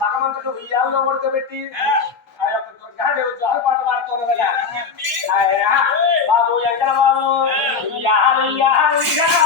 భగవంతుడు ఉయ్యాల్లో ముడతబెట్టి ఆ యొక్క దుర్గాదేవి జోహపాట పాడుతున్నదయ్యా బాబు ఎక్కడ బాబు ఉయ్యాలు ఉయ్యాలు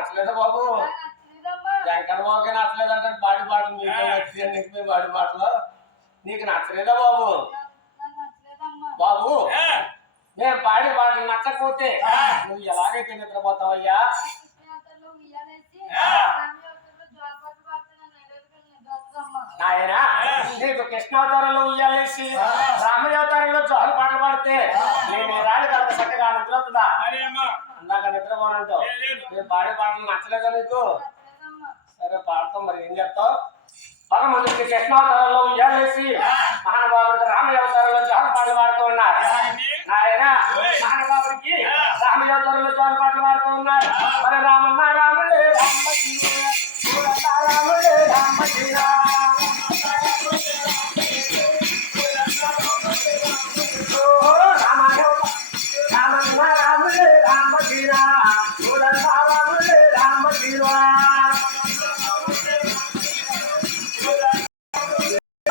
నచ్చలేదా బాబు? వెంకట బాబుకి నచ్చలేదు అంటే పాడి పాటలు మీకు నచ్చింది నీకు పాడి పాటలు. నీకు నచ్చలేదా బాబు? బాబు నేను పాడి పాటలు నచ్చకపోతే నువ్వు ఎలాగైతే నిద్రపోతావయ్యా? నాయన నీకు కృష్ణావతారంలో ఉయ్యాలేసి రామయ్యవతారంలో జోహర్ పాటలు పాడితే నేను రాడి అంత చక్కగా నిద్రవుతుందా అందాక నిద్రపోనంటావు నేను పాడే పాటలు నచ్చలేదా నీకు? సరే పాడతాం మరి. ఏం చెప్తావు భగవంతుడికి కృష్ణావతారంలో ఉయ్యాలేసి మహానుభావుడికి రామయ్య అవతారంలో జోహర్ పాటలు పాడుతూ ఉన్నారు. నాయన మహానుభావుడికి రామయ్య అవతారంలో జోహర్ పాటలు పాడుతూ ఉన్నారు. మరి రామన్న రాముడే రామజీ రాముడే రామజీ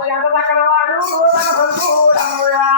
తన బంధువుడమ్మయ్యా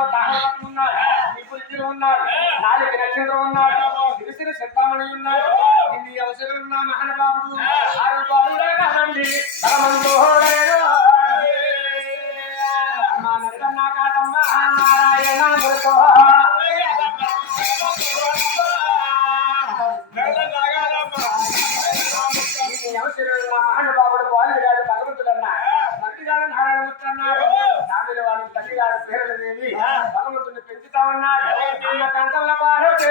హరిపాల్లో తాహరత్నం ఉన్నాడు నిపుణులు ఉన్నాడు నాలుగు నక్షత్రం ఉన్నాడు తెలిసిన చింతామణి ఉన్నాడు ఇన్ని అవసరం ఉన్న మహానుభావుడు ఆరు బాలుడే కాదండి కాదమ్మ నారాయణ మృతో. ఇన్ని అవసరం ఉన్న మహానుభావుడు బాలుడు గారు భగవంతుడన్నా మట్టిగాడు నారాయణమూర్తన్నాడు దానిలో వాడు తల్లి గారు పేరలదేవి భగవంతుని పెంచుతా ఉన్నాడు అన్న పార్వతి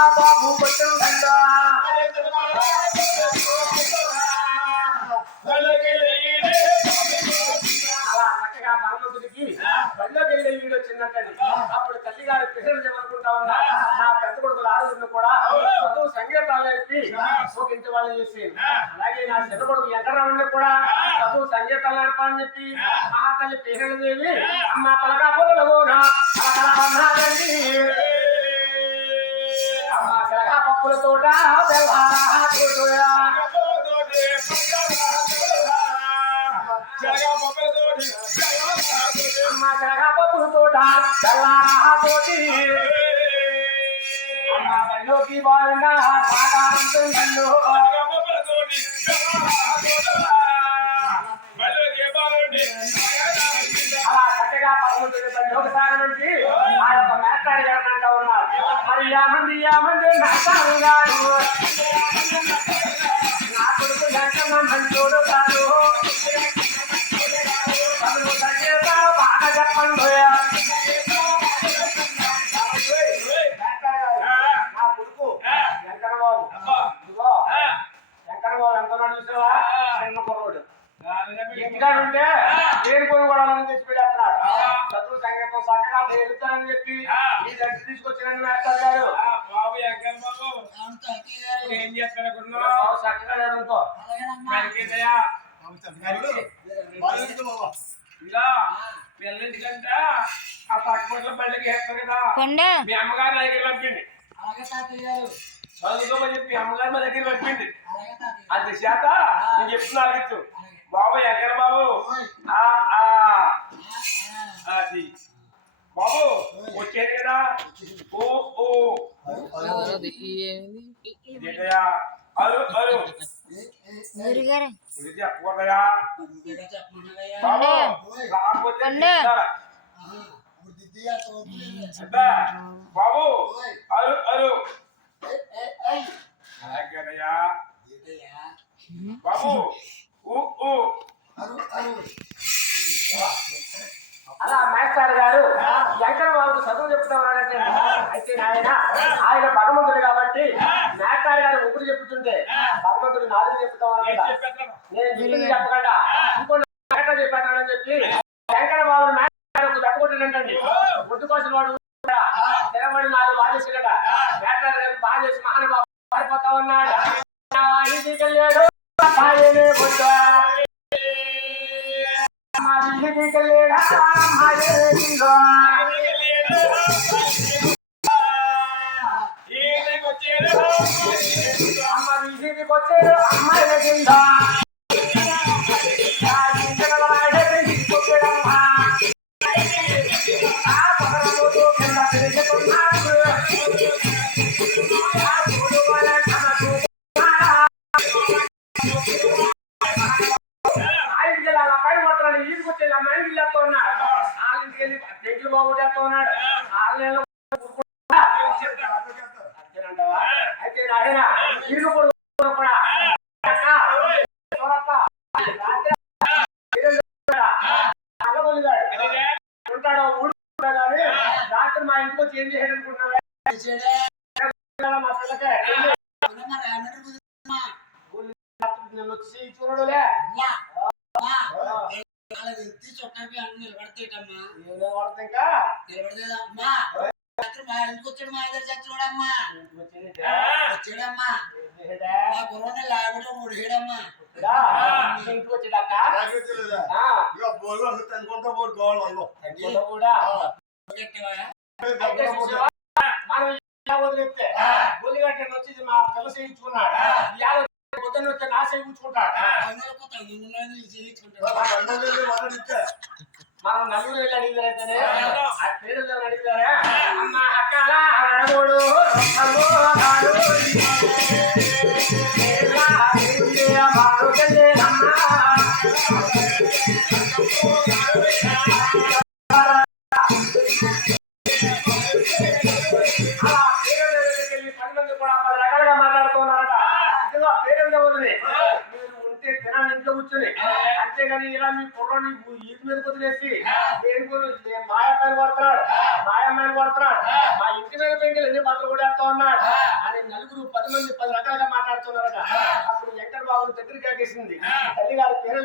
వెళ్ళిడమ్మ బాబు కొట్టుండో అలా చక్కగా భగవంతుడికి వెళ్ళి వీడు వచ్చిందంటండి. అప్పుడు తల్లి గారి పిల్లలు ఏమనుకుంటా ఉన్నా నా పెద్ద కొడుకులు ఆరుగురిని కూడా చదువు సంగీతాలు నేర్పి సూకించే వాళ్ళు చేసి అలాగే నా చిన్న కొడుకు వెంకటరాముని కూడా చదువు సంగీతాలు నేర్పాలని చెప్పి మహాతల్లి పేరు దేవి అమ్మ పలకా పొలలు బళ్ళోకి బాలున్న సాగారంతుండల్లో అలా చక్కగా భగవంతుడి బళ్ళోకి సాగనుంచి ఆ యొక్క మేస్తారి గారు అంటూ ఉన్నారు. మరి యా మంది యా మంది మేస్తారు గారు నా కొడుకు లక్షణ మంచోడు కాదు. బాగా చెప్పండి. ఏం చేస్తారనుకున్నావు ఇలా పిల్లలకంట ఆ పక్కపట్ల బళ్ళకి వేస్తారు కదా. కొండ. మీ అమ్మగారు నా దగ్గర పంపింది. చదువుకోమని చెప్పి అమ్మగారు మా దగ్గర పంపింది. అంత చేత నేను చెప్తున్నా బాబు ఎక్కడ బాబు? ఆ, ఆ, అది. బాబు వచ్చారు కదా? ఓ ఓ. ఇదేటయ్యా? అరు అరు గురుగారు ఇది చెప్పకూడదయా బాబు రాకపోతే బాబు అరు అరు అలాగేనయ్యా బాబు ఊ ఊ. అలా మేస్తారు గారు వెంకట బాబుకు చదువు చెప్తామన్నాడంటే అయితే ఆయన ఆయన భగవంతుడు కాబట్టి మేస్తారు గారు ఒకటి చెప్తుంటే భగవంతుడు నాలుగు నేను చెప్పింది చెప్పకుండా ఇంకో మేట చెప్పానని చెప్పి వెంకట బాబుని మేరకు తప్పుకుంటాడంటండి ఒడ్డు కోసం వాడు తెరబడి నాలుగు బాధేసినట మేటర్ గారు బాధేసి మహానుభావు పారిపోతా ఉన్నాడు. ఆ మైండ్ వెళ్ళేస్తా వాళ్ళ ఇంటికి వెళ్ళి టెంట్లు బాగుంటేస్తా ఉన్నాడు. వాళ్ళ రాత్రి మా ఇంటికి వచ్చి ఏం అనుకుంటున్నావా మా పిల్లకే వచ్చి చూడడులే చొక్కా అన్ని నిలబడతాయిటమ్మా ఏదో వాడుతా ఇంకా మా ఇంటికి వచ్చాడు మా ఇద్దరు చచ్చినోడమ్మా వచ్చాడమ్మా ఏడా? మా కుర్రోని లాగడం. ఇంటికి అనుకుంటా కావాలి కూడా వదిలేస్తే ఉల్లిగడ్డ వచ్చి మా పిల్ల చేయించుకున్నాడు. ఇవాళ పొద్దున్న వచ్చి నా చేయించుకుంటాడు. మనం నలుగురు వెళ్ళి అడిగారైతేనే ఆ. పేరు అడిగారా అమ్మ అక్కల అడగోడు వదిలి మీరు ఉంటే తినాలి ఇంట్లో కూర్చొని అంతేగాని ఇలా మీ కుర్రని ఈది మీద వదిలేసి నేను మా అమ్మాయిని కొడుతున్నాడు? మా అమ్మాయిని కొడుతున్నాడు? మా ఇంటి మీద పెంకులు ఎన్ని బట్టలు కూడా ఉన్నాడు? అని నలుగురు పది మంది పది రకాలుగా మాట్లాడుతున్నారట. అప్పుడు వెంకట బాబు దగ్గరికి ఆగేసింది. తల్లి గారి పేరు